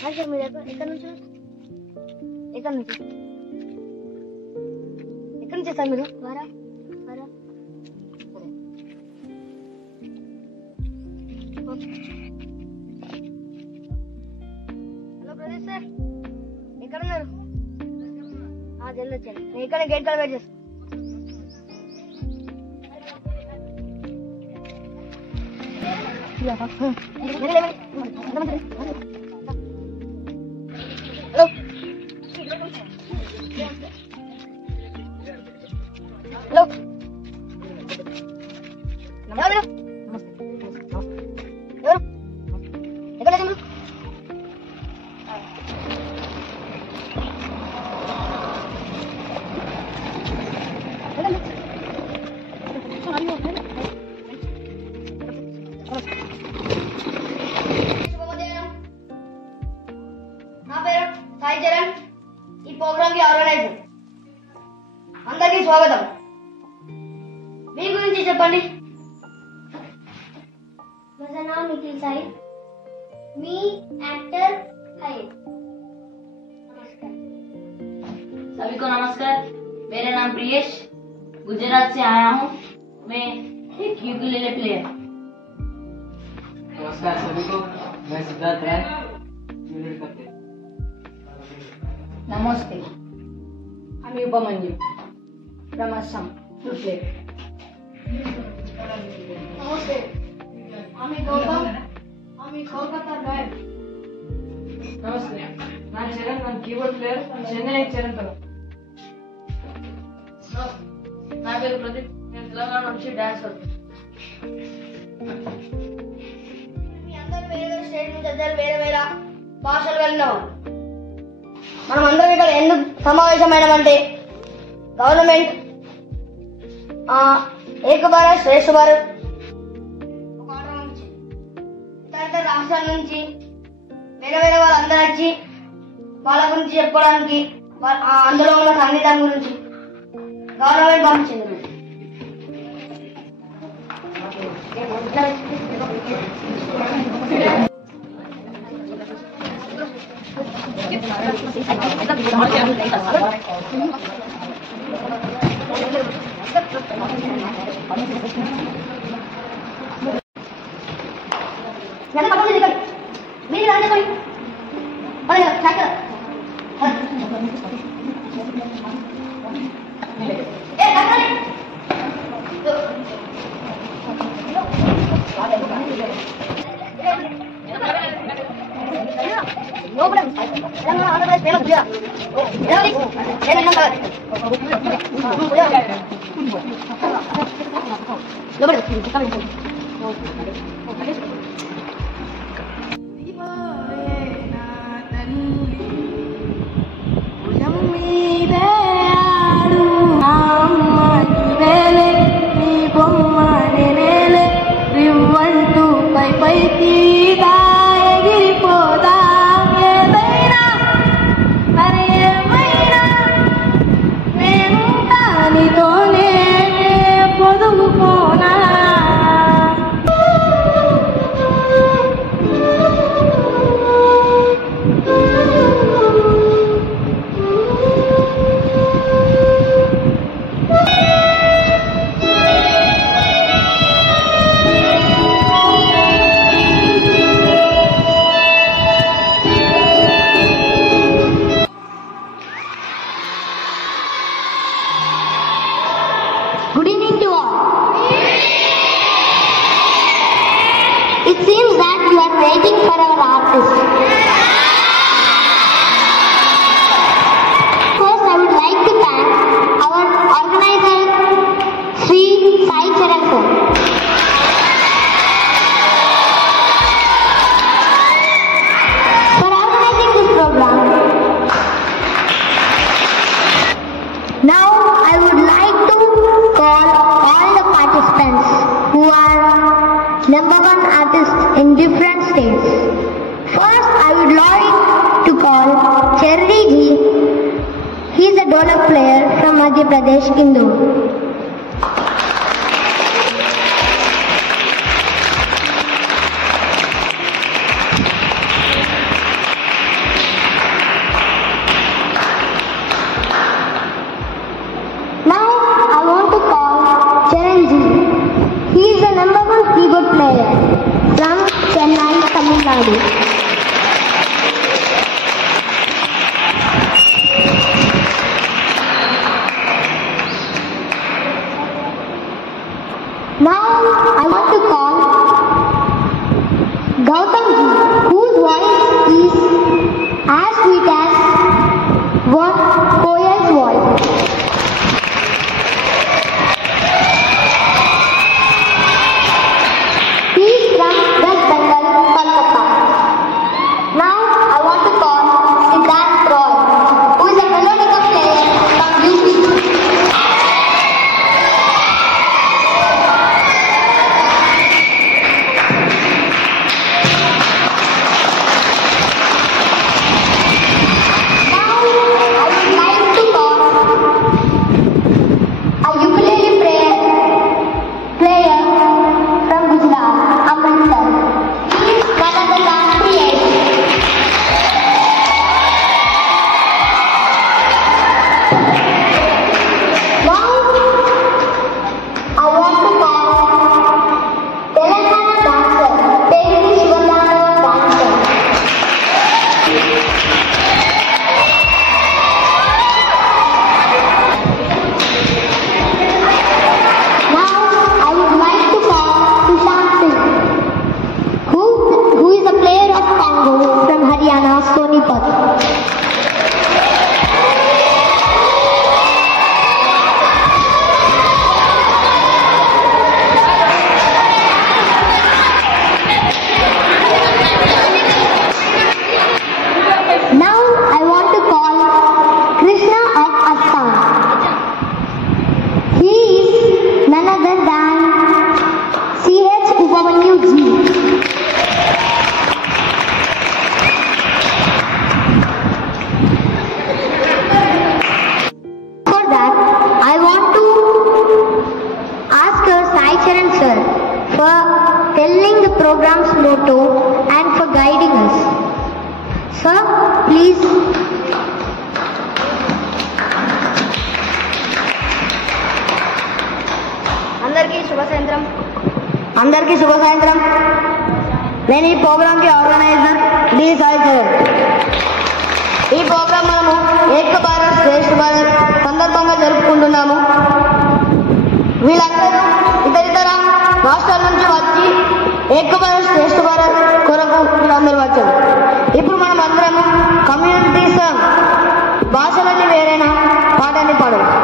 Sir మీరు ఎక్కడి నుంచి సార్ మీరు వారా హలో ప్రదీప్ సార్ ఎక్కడున్నారు? జల్ది వచ్చాను. నేను ఇక్కడ గేట్ కాడ వెయిట్ చేస్తాను. హలో ఎవరు ఎక్కడ నా పేరు సాయి చరణ్. ఈ ప్రోగ్రామ్ కి ఆర్గనైజర్. అందరికీ స్వాగతం. మీ గురించి చెప్పండి. मेरा नाम निखिल साई, मी एक्टर है। सभी को नमस्कार। मेरा नाम प्रियेश, गुजरात से आया हूँ। मैं एक यूकेलेले प्लेयर। नमस्कार सभी को, मैं सिद्धार्थ राय, जूनियर करते। नमस्ते, I'm Upmanyu from Assam, flute player. నమస్తే, আমি గౌతమ్, আমি కోల్కతా గాయక్. नमस्ते, मैं चरण, मैं कीबोर्ड प्लेयर, चेन्नई चरण तो। నా పేరు ప్రదీప్, నేను తెలంగాణ నుంచి డాన్స్ ఆడుతాను. మీ అందరూ వేరే స్టేట్ నుంచి వచ్చారు, వేరే వేరే భాషలు కలిగినవారు. మనం అందరం ఇక్కడ ఎందుకు సమావేశమైనమంటే గవర్నమెంట్ ఏక భారత్ శ్రేష్ఠ భారత్ ఒక ఆర్డర్ నుంచి ఇతర రాష్ట్రాల నుంచి వేరే వేరే వాళ్ళందరూ వచ్చి వాళ్ళ గురించి చెప్పుకోవడానికి అందులో ఉన్న సంగీతం గురించి గవర్నమెంట్ పంపించింది. మీరు రాజపడి Telangana Andhra Pradesh famous Good evening to all. It seems that you are waiting for our artist. First, I would like to thank our organizer, Sri Sai Charan sir. For organizing this program. Now, I would like to call all the participants who are #1 artists in different states. First, I would like to call Cherry Ji. He is a Dholak player from Madhya Pradesh, Indore. Tamil Nadu. Now I want to call Gautam ji, whose voice is as sweet as one koel's voice. He is from West Bengal, Kolkata. Now I want to call Siddharth Roy, who is a melodica player from UP. Program's motto and for guiding us. Sir, please. అందరికీ శుభ సాయంత్రం. నేను ఈ programme కి organiser D Sai Charan. ఈ programme మనము ఏక భారత్ శ్రేష్ఠ భారత్ సందర్భంగా జరుపుకుంటున్నాము. వీళ్ళందరూ ఇతర రాష్ట్రాల నుంచి వచ్చి ఏక భారత్ శ్రేష్ఠ భారత్ కొరకు వీళ్ళందరూ వచ్చారు. ఇప్పుడు మనం అందరం కమ్యూనిటీ సాంగ్ భాషలన్నీ వేరైన పాటని పాడవచ్చు.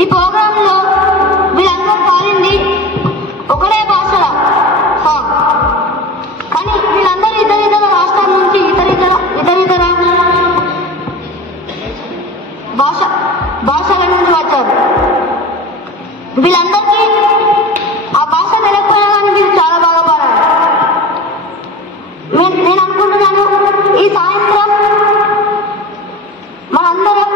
ఈ ప్రోగ్రామ్ లో వీళ్ళందరూ పాడింది ఒకటే భాషలో సాంగ్, కానీ వీళ్ళందరూ ఇతర రాష్ట్రాల నుంచి ఇతర భాషల నుంచి వచ్చారు. వీళ్ళందరికీ ఆ భాష తెలియకపోయినా కానీ వీళ్ళు చాలా బాగా పాడారు. నేను అనుకుంటున్నాను ఈ సాయంత్రం మనందరం